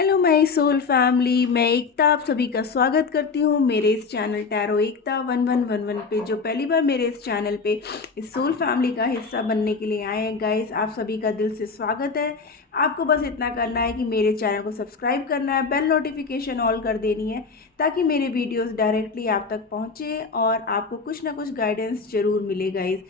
Hello my soul family, मैं एकता आप सभी का स्वागत करती हूँ मेरे इस चैनल टैरो एकता 1111 पे। जो पहली बार मेरे इस चैनल पे इस सोल फैमिली का हिस्सा बनने के लिए आए हैं गाइस, आप सभी का दिल से स्वागत है। आपको बस इतना करना है कि मेरे चैनल को सब्सक्राइब करना है, बेल नोटिफिकेशन ऑल कर देनी है ताकि मेरे वीडियोज़ डायरेक्टली आप तक पहुँचे और आपको कुछ ना कुछ गाइडेंस ज़रूर मिले गाइज़।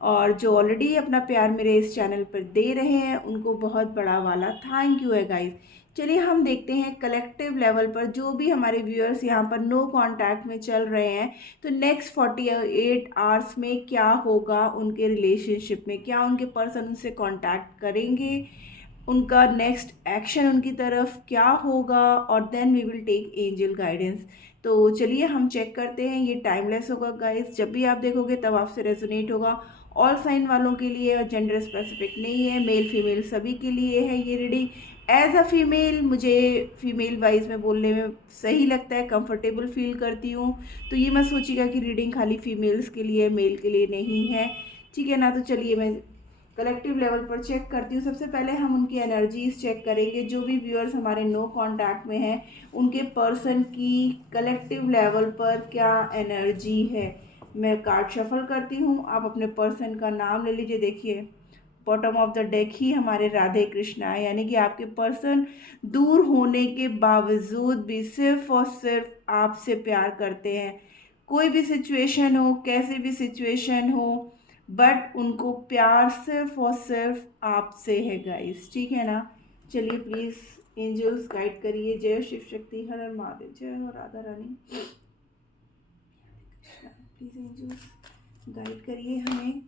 और जो ऑलरेडी अपना प्यार मेरे इस चैनल पर दे रहे हैं उनको बहुत बड़ा वाला थैंक यू है गाइज़। चलिए हम देखते हैं कलेक्टिव लेवल पर जो भी हमारे व्यूअर्स यहाँ पर नो कांटेक्ट में चल रहे हैं, तो नेक्स्ट 48 आवर्स में क्या होगा उनके रिलेशनशिप में, क्या उनके पर्सन उनसे कांटेक्ट करेंगे, उनका नेक्स्ट एक्शन उनकी तरफ क्या होगा, और then we will take angel guidance. तो चलिए हम चेक करते हैं। ये टाइमलेस होगा गाइस, जब भी आप देखोगे तब आपसे रेजोनेट होगा। ऑल साइन वालों के लिए, जेंडर स्पेसिफिक नहीं है, मेल फीमेल सभी के लिए है ये रीडिंग। एज अ फीमेल मुझे फीमेल वाइज में बोलने में सही लगता है, कंफर्टेबल फील करती हूँ। तो ये मत सोचिएगा कि रीडिंग खाली फीमेल्स के लिए, मेल के लिए नहीं है, ठीक है ना। तो चलिए मैं कलेक्टिव लेवल पर चेक करती हूँ। सबसे पहले हम उनकी एनर्जीज चेक करेंगे। जो भी व्यूअर्स हमारे नो कांटेक्ट में हैं उनके पर्सन की कलेक्टिव लेवल पर क्या एनर्जी है। मैं कार्ड शफल करती हूँ, आप अपने पर्सन का नाम ले लीजिए। देखिए बॉटम ऑफ द डेक ही हमारे राधे कृष्णा है, यानी कि आपके पर्सन दूर होने के बावजूद भी सिर्फ और सिर्फ आपसे प्यार करते हैं। कोई भी सिचुएशन हो, कैसे भी सिचुएशन हो, बट उनको प्यार सिर्फ और सिर्फ आपसे है गाइस, ठीक है ना। चलिए प्लीज़ एंजल्स गाइड करिए। जय शिव शक्ति, हर हर महादेव, जय हो Radha Rani. Please angels guide करिए हमें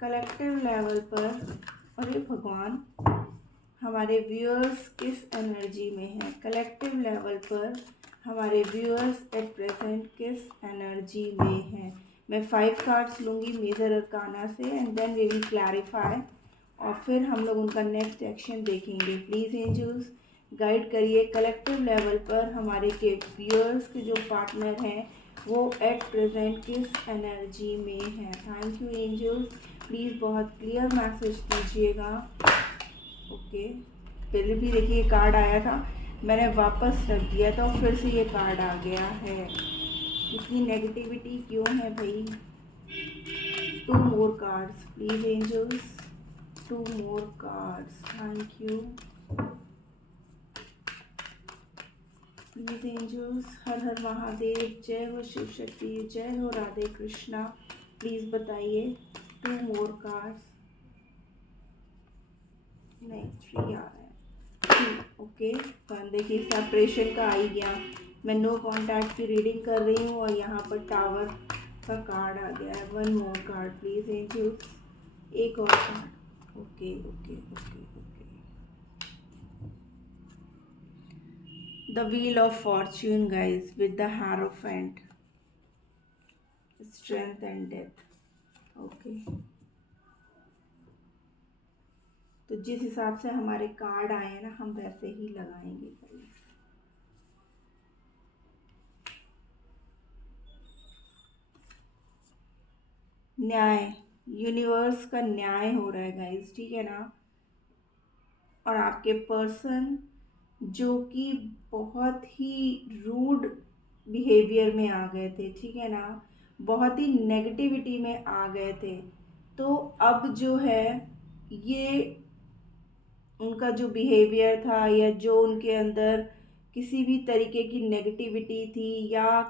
कलेक्टिव लेवल पर। अरे भगवान, हमारे व्यूअर्स किस एनर्जी में है कलेक्टिव लेवल पर, हमारे व्यूअर्स एट प्रेजेंट किस एनर्जी में है। मैं 5 कार्ड्स लूँगी मेजर अरकाना से and then we will clarify, और फिर हम लोग उनका नेक्स्ट एक्शन देखेंगे। प्लीज़ एंजल्स गाइड करिए कलेक्टिव लेवल पर हमारे के व्यूअर्स के जो पार्टनर हैं वो एट प्रेजेंट किस एनर्जी में है। थैंक यू एंजल्स, प्लीज़ बहुत क्लियर मैसेज दीजिएगा। ओके, पहले भी देखिए कार्ड आया था, मैंने वापस रख दिया था और फिर से ये कार्ड आ गया है। इतनी नेगेटिविटी क्यों है भाई। 2 more cards please angels, 2 more cards, thank you please angels. हर हर महादेव, जय हो शिव शक्ति, जय हो राधे कृष्णा। प्लीज बताइए 2 मोर कार्ड्स। नहीं, 3 आ रहा है। ओके, देखिए सेपरेशन का आ ही गया। मैं नो कांटेक्ट की रीडिंग कर रही हूँ और यहाँ पर टावर का कार्ड आ गया है। 1 मोर कार्ड प्लीज एंजल्स, एक और card. Okay okay okay okay. The wheel of Fortune guys with the हारोफेंट, strength and death. Okay, तो जिस हिसाब से हमारे कार्ड आए हैं ना हम वैसे ही लगाएंगे गाइज। न्याय, यूनिवर्स का न्याय हो रहा है गाइज, ठीक है ना। और आपके पर्सन जो कि बहुत ही रूड बिहेवियर में आ गए थे, ठीक है ना, बहुत ही नेगेटिविटी में आ गए थे, तो अब जो है ये उनका जो बिहेवियर था या जो उनके अंदर किसी भी तरीके की नेगेटिविटी थी या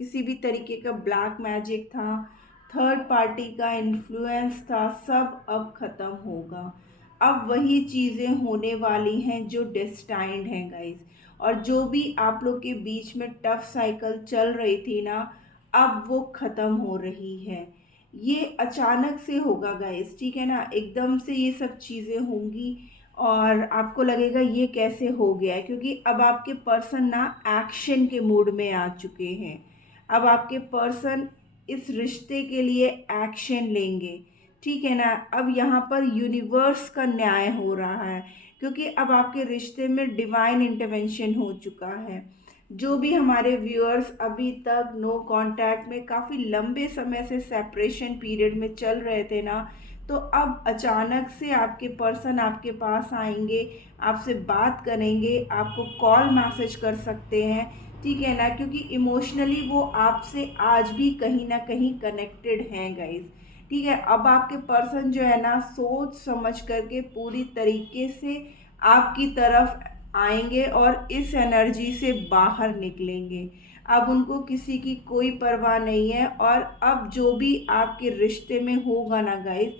किसी भी तरीके का ब्लैक मैजिक था, थर्ड पार्टी का इन्फ्लुएंस था, सब अब ख़त्म होगा। अब वही चीज़ें होने वाली हैं जो डेस्टाइंड हैं गाइस। और जो भी आप लोग के बीच में टफ साइकिल चल रही थी ना, अब वो ख़त्म हो रही है। ये अचानक से होगा गाइस, ठीक है ना, एकदम से ये सब चीज़ें होंगी और आपको लगेगा ये कैसे हो गया है, क्योंकि अब आपके पर्सन ना एक्शन के मूड में आ चुके हैं। अब आपके पर्सन इस रिश्ते के लिए एक्शन लेंगे, ठीक है ना। अब यहाँ पर यूनिवर्स का न्याय हो रहा है क्योंकि अब आपके रिश्ते में डिवाइन इंटरवेंशन हो चुका है। जो भी हमारे व्यूअर्स अभी तक नो कांटेक्ट में काफ़ी लंबे समय से सेपरेशन पीरियड में चल रहे थे ना, तो अब अचानक से आपके पर्सन आपके पास आएंगे, आपसे बात करेंगे, आपको कॉल मैसेज कर सकते हैं, ठीक है ना, क्योंकि इमोशनली वो आपसे आज भी कहीं ना कहीं कनेक्टेड हैं गाइस। ठीक है, अब आपके पर्सन जो है ना सोच समझ करके पूरी तरीके से आपकी तरफ आएंगे और इस एनर्जी से बाहर निकलेंगे। अब उनको किसी की कोई परवाह नहीं है, और अब जो भी आपके रिश्ते में होगा ना गाइस,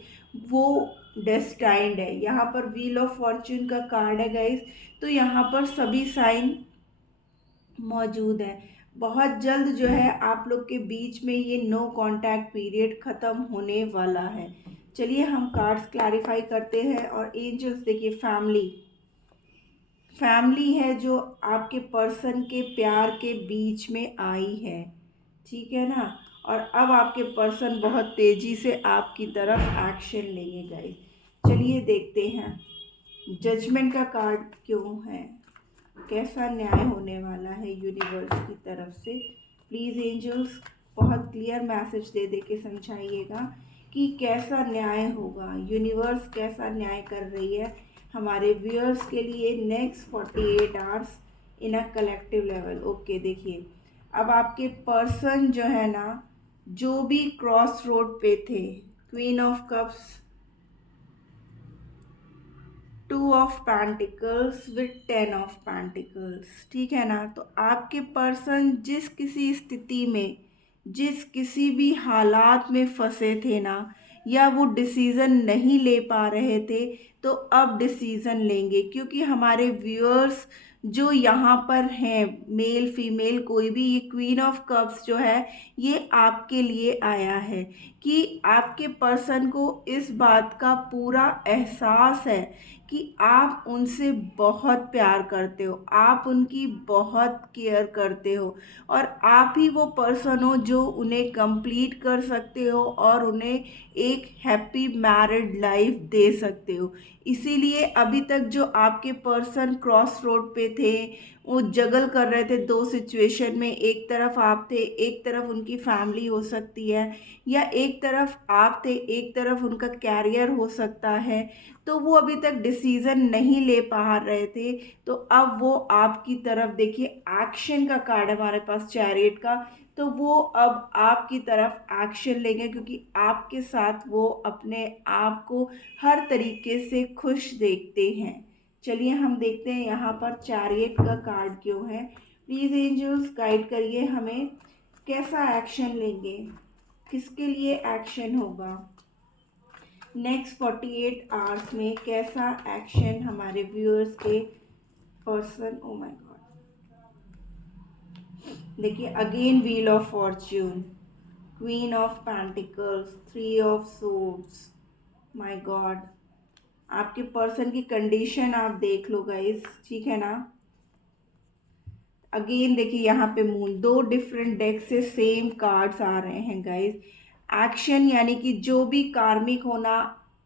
वो डेस्टाइंड है। यहाँ पर व्हील ऑफ फॉर्च्यून का कार्ड है गाइस, तो यहाँ पर सभी साइन मौजूद है। बहुत जल्द जो है आप लोग के बीच में ये नो कांटेक्ट पीरियड ख़त्म होने वाला है। चलिए हम कार्ड्स क्लैरिफाई करते हैं। और एंजल्स देखिए, फैमिली, फैमिली है जो आपके पर्सन के प्यार के बीच में आई है, ठीक है ना। और अब आपके पर्सन बहुत तेज़ी से आपकी तरफ एक्शन लेंगे गाइस। चलिए देखते हैं जजमेंट का कार्ड क्यों है, कैसा न्याय होने वाला है यूनिवर्स की तरफ से। प्लीज़ एंजल्स बहुत क्लियर मैसेज दे दे के समझाइएगा कि कैसा न्याय होगा, यूनिवर्स कैसा न्याय कर रही है हमारे व्यूअर्स के लिए next 48 hours in a collective level. Okay देखिए, अब आपके पर्सन जो है ना, जो भी क्रॉस रोड पे थे, queen of cups, 2 of pentacles with 10 of pentacles, ठीक है ना। तो आपके पर्सन जिस किसी स्थिति में, जिस किसी भी हालात में फंसे थे ना, या वो डिसीज़न नहीं ले पा रहे थे, तो अब डिसीज़न लेंगे। क्योंकि हमारे व्यूअर्स जो यहाँ पर हैं, मेल फीमेल कोई भी, ये क्वीन ऑफ कप्स जो है ये आपके लिए आया है कि आपके पर्सन को इस बात का पूरा एहसास है कि आप उनसे बहुत प्यार करते हो, आप उनकी बहुत केयर करते हो, और आप ही वो पर्सन हो जो उन्हें कंप्लीट कर सकते हो और उन्हें एक हैप्पी मैरिड लाइफ दे सकते हो। इसीलिए अभी तक जो आपके पर्सन क्रॉस रोड पे थे, वो जगल कर रहे थे दो सिचुएशन में, एक तरफ आप थे, एक तरफ उनकी फैमिली हो सकती है, या एक तरफ आप थे, एक तरफ उनका कैरियर हो सकता है। तो वो अभी तक डिसीज़न नहीं ले पा रहे थे, तो अब वो आपकी तरफ देखिए, एक्शन का कार्ड है हमारे पास चैरियट का, तो वो अब आपकी तरफ एक्शन लेंगे, क्योंकि आपके साथ वो अपने आप को हर तरीके से खुश देखते हैं। चलिए हम देखते हैं यहाँ पर चैरियट का कार्ड क्यों है। प्लीज़ एंजल्स गाइड करिए हमें, कैसा एक्शन लेंगे, किसके लिए एक्शन होगा नेक्स्ट 48 आवर्स में, कैसा एक्शन हमारे व्यूअर्स के पर्सन। ओ माय गॉड, देखिए again wheel of Fortune, queen of pentacles, 3 of swords. My God, आपके पर्सन की कंडीशन आप देख लो गाइस, ठीक है ना। अगेन देखिए यहाँ पे मून, दो डिफरेंट डेक से सेम कार्ड्स आ रहे हैं गाइस। एक्शन यानी कि जो भी कार्मिक होना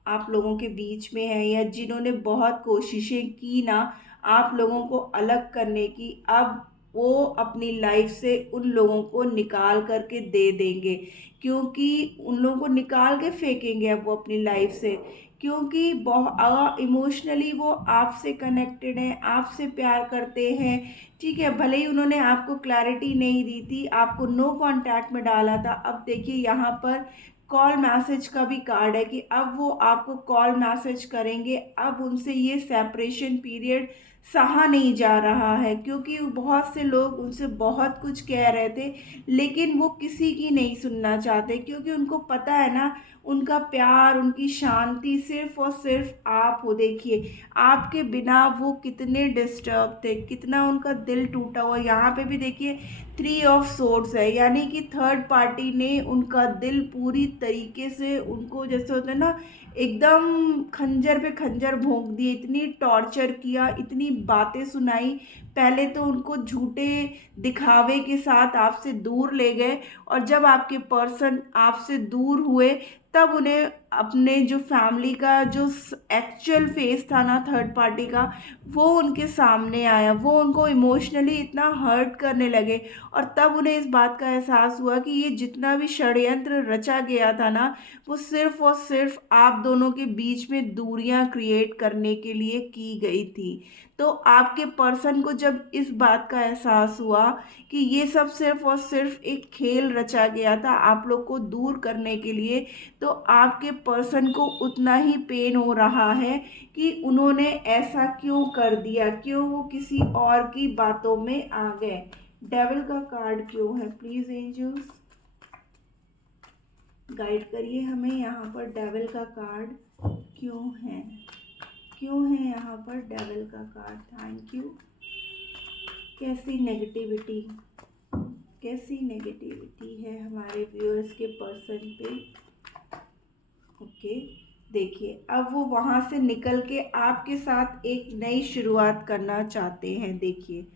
आप लोगों के बीच में है, या जिन्होंने बहुत कोशिशें की ना आप लोगों को अलग करने की, अब वो अपनी लाइफ से उन लोगों को निकाल करके दे देंगे। क्योंकि उन लोगों को निकाल के फेंकेंगे अब वो अपनी लाइफ से, क्योंकि बहुत इमोशनली वो आपसे कनेक्टेड हैं, आपसे प्यार करते हैं, ठीक है। भले ही उन्होंने आपको क्लैरिटी नहीं दी थी, आपको नो कांटेक्ट में डाला था, अब देखिए यहाँ पर कॉल मैसेज का भी कार्ड है कि अब वो आपको कॉल मैसेज करेंगे। अब उनसे ये सेपरेशन पीरियड सहा नहीं जा रहा है, क्योंकि बहुत से लोग उनसे बहुत कुछ कह रहे थे, लेकिन वो किसी की नहीं सुनना चाहते, क्योंकि उनको पता है ना उनका प्यार, उनकी शांति सिर्फ और सिर्फ आप हो। देखिए आपके बिना वो कितने डिस्टर्ब थे, कितना उनका दिल टूटा हुआ। यहाँ पे भी देखिए 3 ऑफ सोर्ड्स है, यानी कि थर्ड पार्टी ने उनका दिल पूरी तरीके से, उनको जैसे होता है ना एकदम खंजर पे खंजर भोंक दिए, इतनी टॉर्चर किया, इतनी बातें सुनाई। पहले तो उनको झूठे दिखावे के साथ आपसे दूर ले गए, और जब आपके पर्सन आपसे दूर हुए तब उन्हें अपने जो फैमिली का जो एक्चुअल फेस था ना थर्ड पार्टी का, वो उनके सामने आया। वो उनको इमोशनली इतना हर्ट करने लगे, और तब उन्हें इस बात का एहसास हुआ कि ये जितना भी षड्यंत्र रचा गया था ना, वो सिर्फ और सिर्फ आप दोनों के बीच में दूरियां क्रिएट करने के लिए की गई थी। तो आपके पर्सन को जब इस बात का एहसास हुआ कि ये सब सिर्फ और सिर्फ एक खेल रचा गया था आप लोग को दूर करने के लिए, तो आपके पर्सन को उतना ही पेन हो रहा है कि उन्होंने ऐसा क्यों कर दिया, क्यों वो किसी और की बातों में आ गए। डेविल का कार्ड क्यों है? प्लीज एंजल्स गाइड करिए हमें। यहाँ पर डेविल का कार्ड क्यों है? क्यों है यहाँ पर डेविल का कार्ड? Thank you. कैसी नेगेटिविटी, कैसी नेगेटिविटी है हमारे व्यूअर्स के पर्सन पे? ओके, देखिए अब वो वहाँ से निकल के आपके साथ एक नई शुरुआत करना चाहते हैं। देखिए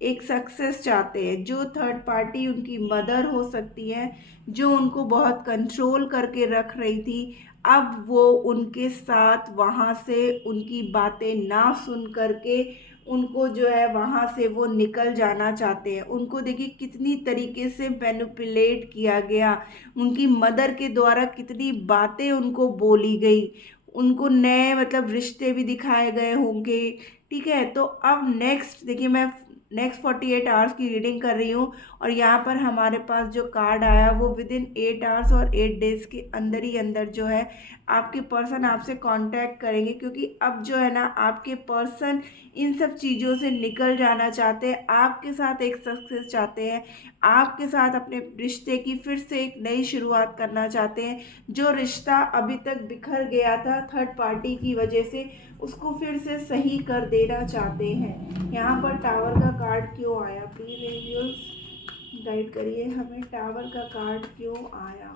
एक सक्सेस चाहते हैं। जो थर्ड पार्टी उनकी मदर हो सकती है, जो उनको बहुत कंट्रोल करके रख रही थी, अब वो उनके साथ वहाँ से उनकी बातें ना सुन करके उनको जो है वहाँ से वो निकल जाना चाहते हैं। उनको देखिए कितनी तरीके से मैनिपुलेट किया गया, उनकी मदर के द्वारा कितनी बातें उनको बोली गई, उनको नए मतलब रिश्ते भी दिखाए गए होंगे। ठीक है, तो अब नेक्स्ट देखिए, मैं नेक्स्ट 48 आवर्स की रीडिंग कर रही हूँ, और यहाँ पर हमारे पास जो कार्ड आया वो विद इन 8 आवर्स और 8 डेज के अंदर ही अंदर जो है आपके पर्सन आपसे कांटेक्ट करेंगे, क्योंकि अब जो है ना आपके पर्सन इन सब चीज़ों से निकल जाना चाहते हैं, आपके साथ एक सक्सेस चाहते हैं, आपके साथ अपने रिश्ते की फिर से एक नई शुरुआत करना चाहते हैं। जो रिश्ता अभी तक बिखर गया था थर्ड पार्टी की वजह से, उसको फिर से सही कर देना चाहते हैं। यहाँ पर टावर का कार्ड क्यों आया? प्लीज एंजल्स गाइड करिए हमें। टावर का कार्ड क्यों आया?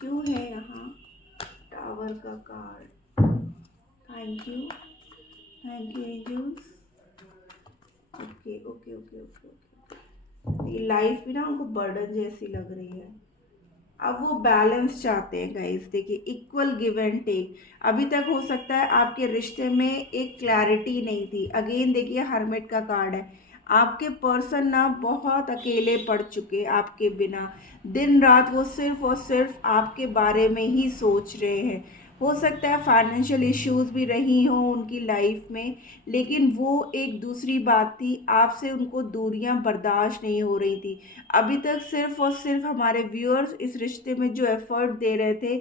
क्यों है यहाँ टावर का card? Thank you, thank you angels. Okay okay okay okay okay. ये लाइफ भी ना उनको बर्डन जैसी लग रही है। अब वो बैलेंस चाहते हैं गाइस। देखिए इक्वल गिव एंड टेक। अभी तक हो सकता है आपके रिश्ते में एक क्लैरिटी नहीं थी। अगेन देखिए हर्मिट का कार्ड है। आपके पर्सन ना बहुत अकेले पड़ चुके आपके बिना। दिन रात वो सिर्फ और सिर्फ आपके बारे में ही सोच रहे हैं। हो सकता है फाइनेंशियल इश्यूज भी रही हों उनकी लाइफ में, लेकिन वो एक दूसरी बात थी, आपसे उनको दूरियां बर्दाश्त नहीं हो रही थी। अभी तक सिर्फ और सिर्फ हमारे व्यूअर्स इस रिश्ते में जो एफर्ट दे रहे थे,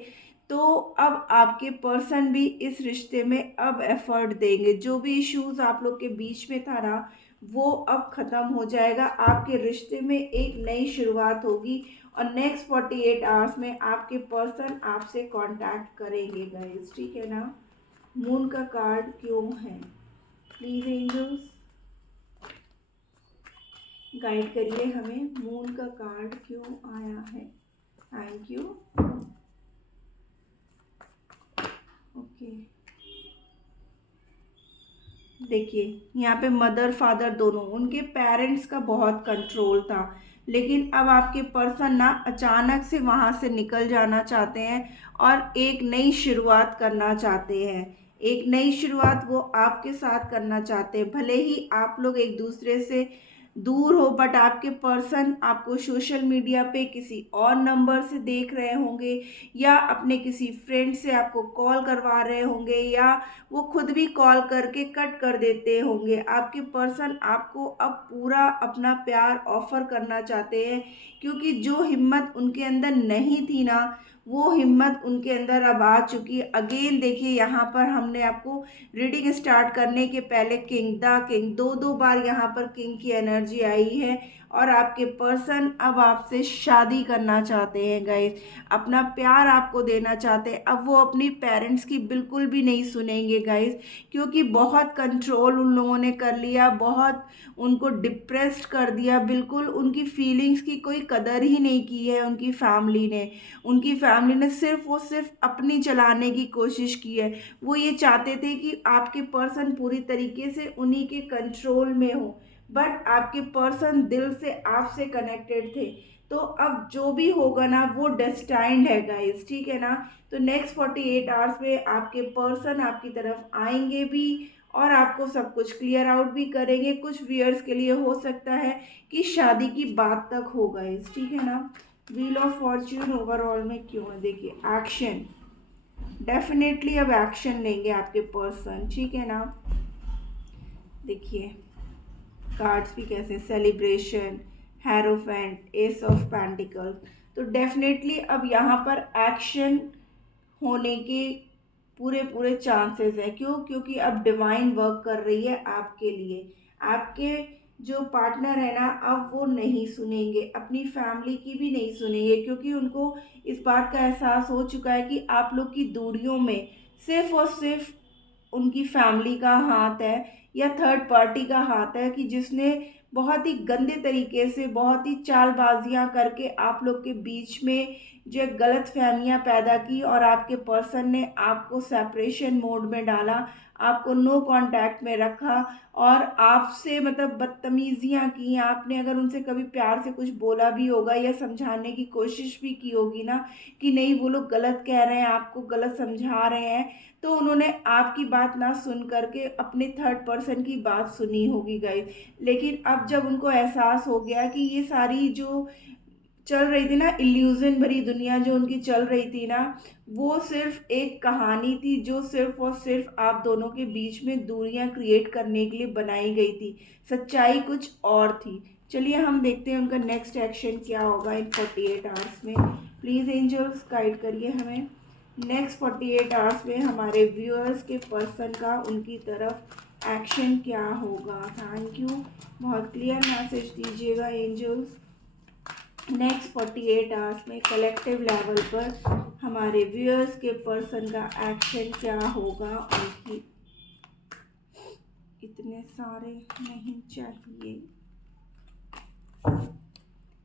तो अब आपके पर्सन भी इस रिश्ते में अब एफर्ट देंगे। जो भी इश्यूज आप लोग के बीच में था ना, वो अब ख़त्म हो जाएगा। आपके रिश्ते में एक नई शुरुआत होगी, और नेक्स्ट 48 आवर्स में आपके पर्सन आपसे कांटेक्ट करेंगे गाइस। ठीक है ना। मून का कार्ड क्यों है? प्लीज एंजल्स गाइड करिए हमें। मून का कार्ड क्यों आया है? Thank you. ओके, देखिए यहाँ पे मदर फादर दोनों, उनके पेरेंट्स का बहुत कंट्रोल था, लेकिन अब आपके पर्सन ना अचानक से वहाँ से निकल जाना चाहते हैं और एक नई शुरुआत करना चाहते हैं। एक नई शुरुआत वो आपके साथ करना चाहते हैं। भले ही आप लोग एक दूसरे से दूर हो, बट आपके पर्सन आपको सोशल मीडिया पे किसी और नंबर से देख रहे होंगे, या अपने किसी फ्रेंड से आपको कॉल करवा रहे होंगे, या वो खुद भी कॉल करके कट कर देते होंगे। आपके पर्सन आपको अब पूरा अपना प्यार ऑफर करना चाहते हैं, क्योंकि जो हिम्मत उनके अंदर नहीं थी ना, वो हिम्मत उनके अंदर अब आ चुकी है। अगेन देखिए यहाँ पर हमने आपको रीडिंग स्टार्ट करने के पहले किंग द किंग दो दो बार यहाँ पर किंग की एनर्जी आई है, और आपके पर्सन अब आपसे शादी करना चाहते हैं गाइस। अपना प्यार आपको देना चाहते हैं। अब वो अपनी पेरेंट्स की बिल्कुल भी नहीं सुनेंगे गाइस, क्योंकि बहुत कंट्रोल उन लोगों ने कर लिया, बहुत उनको डिप्रेस्ड कर दिया। बिल्कुल उनकी फीलिंग्स की कोई कदर ही नहीं की है उनकी फैमिली ने। उनकी फैमिली ने सिर्फ वो सिर्फ अपनी चलाने की कोशिश की है। वो ये चाहते थे कि आपके पर्सन पूरी तरीके से उन्हीं के कंट्रोल में हो, बट आपके पर्सन दिल से आपसे कनेक्टेड थे। तो अब जो भी होगा ना वो डेस्टाइंड है गाइस, ठीक है ना। तो नेक्स्ट 48 आवर्स में आपके पर्सन आपकी तरफ आएंगे भी और आपको सब कुछ क्लियर आउट भी करेंगे। कुछ व्यूअर्स के लिए हो सकता है कि शादी की बात तक हो गाइस, ठीक है ना। व्हील ऑफ फॉर्च्यून ओवरऑल में क्यों है, देखिए एक्शन, डेफिनेटली अब एक्शन लेंगे आपके पर्सन, ठीक है ना। देखिए कार्ड्स भी कैसे, celebration, hierophant, S of pentacle. तो डेफिनेटली अब यहाँ पर एक्शन होने के पूरे पूरे चांसेस है। क्यों? क्योंकि अब डिवाइन वर्क कर रही है आपके लिए। आपके जो पार्टनर है ना, अब वो नहीं सुनेंगे, अपनी फैमिली की भी नहीं सुनेंगे, क्योंकि उनको इस बात का एहसास हो चुका है कि आप लोग की दूरियों में सिर्फ और सिर्फ उनकी फैमिली का हाथ है या थर्ड पार्टी का हाथ है, कि जिसने बहुत ही गंदे तरीके से, बहुत ही चालबाजियां करके आप लोग के बीच में जो गलत फहमियाँ पैदा की और आपके पर्सन ने आपको सेपरेशन मोड में डाला, आपको नो कांटेक्ट में रखा और आपसे मतलब बदतमीजियाँ की। आपने अगर उनसे कभी प्यार से कुछ बोला भी होगा या समझाने की कोशिश भी की होगी ना कि नहीं वो लोग गलत कह रहे हैं, आपको गलत समझा रहे हैं, तो उन्होंने आपकी बात ना सुन करके अपने थर्ड पर्सन की बात सुनी होगी गाइस। लेकिन अब जब उनको एहसास हो गया कि ये सारी जो चल रही थी ना, इल्यूजन भरी दुनिया जो उनकी चल रही थी ना, वो सिर्फ एक कहानी थी जो सिर्फ और सिर्फ आप दोनों के बीच में दूरियां क्रिएट करने के लिए बनाई गई थी। सच्चाई कुछ और थी। चलिए हम देखते हैं उनका नेक्स्ट एक्शन क्या होगा इन 48 आवर्स में। प्लीज़ एंजल्स गाइड करिए हमें नेक्स्ट 48 आवर्स में हमारे व्यूअर्स के पर्सन का उनकी तरफ एक्शन क्या होगा। थैंक यू, बहुत क्लियर मैसेज दीजिएगा एंजल्स। नेक्स्ट 48 आवर्स में कलेक्टिव लेवल पर हमारे व्यूअर्स के पर्सन का एक्शन क्या होगा। उनकी इतने सारे नहीं चाहिए,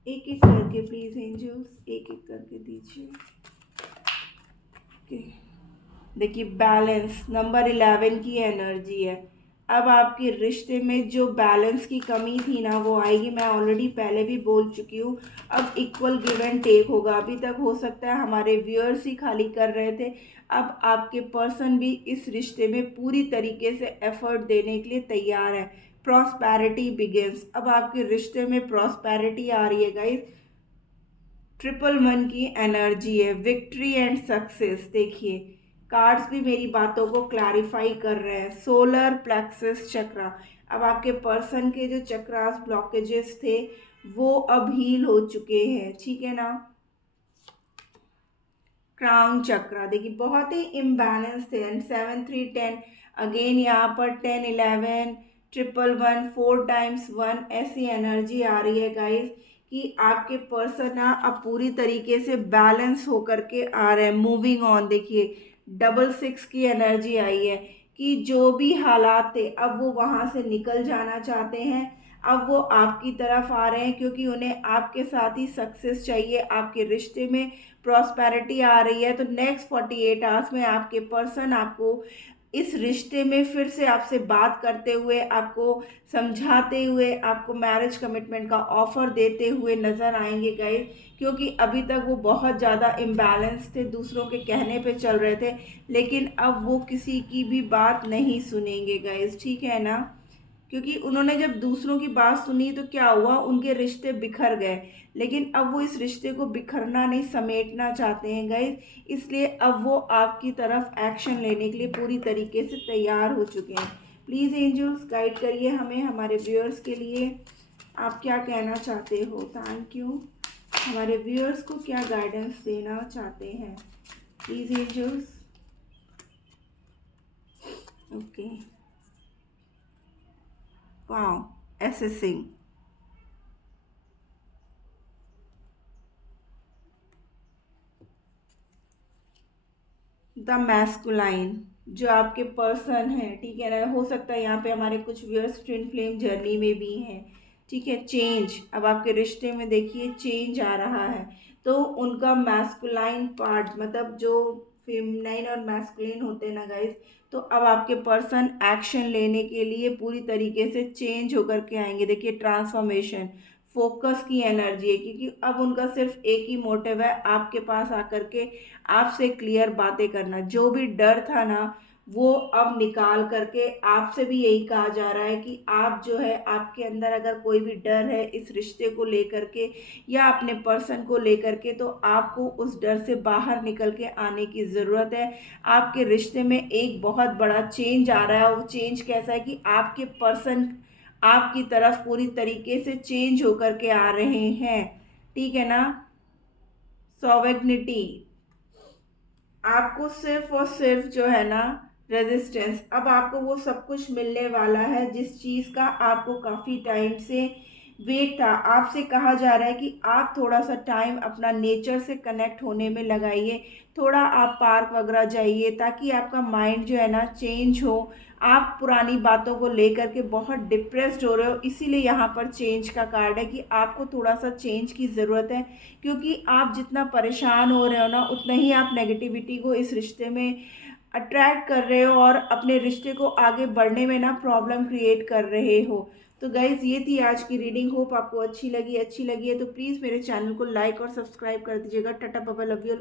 एक एक करके प्लीज एंजल्स, एक एक करके दीजिए। ओके, देखिए बैलेंस नंबर 11 की एनर्जी है। अब आपके रिश्ते में जो बैलेंस की कमी थी ना वो आएगी। मैं ऑलरेडी पहले भी बोल चुकी हूँ, अब इक्वल गिव एंड टेक होगा। अभी तक हो सकता है हमारे व्यूअर्स ही खाली कर रहे थे, अब आपके पर्सन भी इस रिश्ते में पूरी तरीके से एफर्ट देने के लिए तैयार है। प्रॉस्पेरिटी बिगिंस, अब आपके रिश्ते में प्रॉस्पेरिटी आ रही है गाइस। 111 की एनर्जी है, विक्ट्री एंड सक्सेस। देखिए कार्ड्स भी मेरी बातों को क्लैरिफाई कर रहे हैं। सोलर प्लेक्सस चक्रा, अब आपके पर्सन के जो चक्रास ब्लॉकेजेस थे वो अब हील हो चुके हैं, ठीक है ना। क्राउन चक्रा, देखिए बहुत ही इम्बैलेंस थे। एंड 7 3 10 अगेन यहाँ पर 10 11 111 4 टाइम्स 1 ऐसी एनर्जी आ रही है गाइस कि आपके पर्सन ना अब पूरी तरीके से बैलेंस होकर के आ रहे हैं। मूविंग ऑन, देखिए 666 की एनर्जी आई है कि जो भी हालात थे अब वो वहाँ से निकल जाना चाहते हैं। अब वो आपकी तरफ आ रहे हैं क्योंकि उन्हें आपके साथ ही सक्सेस चाहिए, आपके रिश्ते में प्रॉस्पेरिटी आ रही है। तो नेक्स्ट 48 आवर्स में आपके पर्सन आपको इस रिश्ते में फिर से आपसे बात करते हुए, आपको समझाते हुए, आपको मैरिज कमिटमेंट का ऑफर देते हुए नज़र आएंगे गाइस। क्योंकि अभी तक वो बहुत ज़्यादा इम्बैलेंस थे, दूसरों के कहने पे चल रहे थे, लेकिन अब वो किसी की भी बात नहीं सुनेंगे गाइस, ठीक है ना। क्योंकि उन्होंने जब दूसरों की बात सुनी तो क्या हुआ, उनके रिश्ते बिखर गए। लेकिन अब वो इस रिश्ते को बिखरना नहीं, समेटना चाहते हैं गाइस। इसलिए अब वो आपकी तरफ एक्शन लेने के लिए पूरी तरीके से तैयार हो चुके हैं। प्लीज़ एंजल्स गाइड करिए हमें, हमारे व्यूअर्स के लिए आप क्या कहना चाहते हो। थैंक यू, हमारे व्यूअर्स को क्या गाइडेंस देना चाहते हैं please angels. Okay, wow, assessing, the masculine, जो आपके पर्सन है, ठीक है ना। हो सकता है यहाँ पे हमारे कुछ व्यूअर्स ट्विन फ्लेम जर्नी में भी हैं, ठीक है। चेंज, अब आपके रिश्ते में देखिए चेंज आ रहा है। तो उनका मैस्कुलाइन पार्ट मतलब जो फेमिनाइन और मैस्कुलिन होते हैं ना गाइस, तो अब आपके पर्सन एक्शन लेने के लिए पूरी तरीके से चेंज होकर के आएंगे। देखिए ट्रांसफॉर्मेशन, फोकस की एनर्जी है, क्योंकि अब उनका सिर्फ एक ही मोटिव है, आपके पास आकर के आपसे क्लियर बातें करना। जो भी डर था ना वो अब निकाल करके आपसे भी यही कहा जा रहा है कि आप जो है, आपके अंदर अगर कोई भी डर है इस रिश्ते को लेकर के या अपने पर्सन को लेकर के, तो आपको उस डर से बाहर निकल के आने की ज़रूरत है। आपके रिश्ते में एक बहुत बड़ा चेंज आ रहा है। वो चेंज कैसा है कि आपके पर्सन आपकी तरफ पूरी तरीके से चेंज होकर के आ रहे हैं, ठीक है ना। सॉवेग्निटी, आपको सिर्फ और सिर्फ जो है ना रेजिस्टेंस, अब आपको वो सब कुछ मिलने वाला है जिस चीज़ का आपको काफ़ी टाइम से वेट था। आपसे कहा जा रहा है कि आप थोड़ा सा टाइम अपना नेचर से कनेक्ट होने में लगाइए, थोड़ा आप पार्क वगैरह जाइए ताकि आपका माइंड जो है ना चेंज हो। आप पुरानी बातों को लेकर के बहुत डिप्रेस्ड हो रहे हो, इसीलिए यहाँ पर चेंज का कार्ड है कि आपको थोड़ा सा चेंज की ज़रूरत है, क्योंकि आप जितना परेशान हो रहे हो ना उतना ही आप नेगेटिविटी को इस रिश्ते में अट्रैक्ट कर रहे हो और अपने रिश्ते को आगे बढ़ने में ना प्रॉब्लम क्रिएट कर रहे हो। तो गाइज़ ये थी आज की रीडिंग, होप आपको अच्छी लगी है तो प्लीज़ मेरे चैनल को लाइक और सब्सक्राइब कर दीजिएगा। Tata bye bye, love you.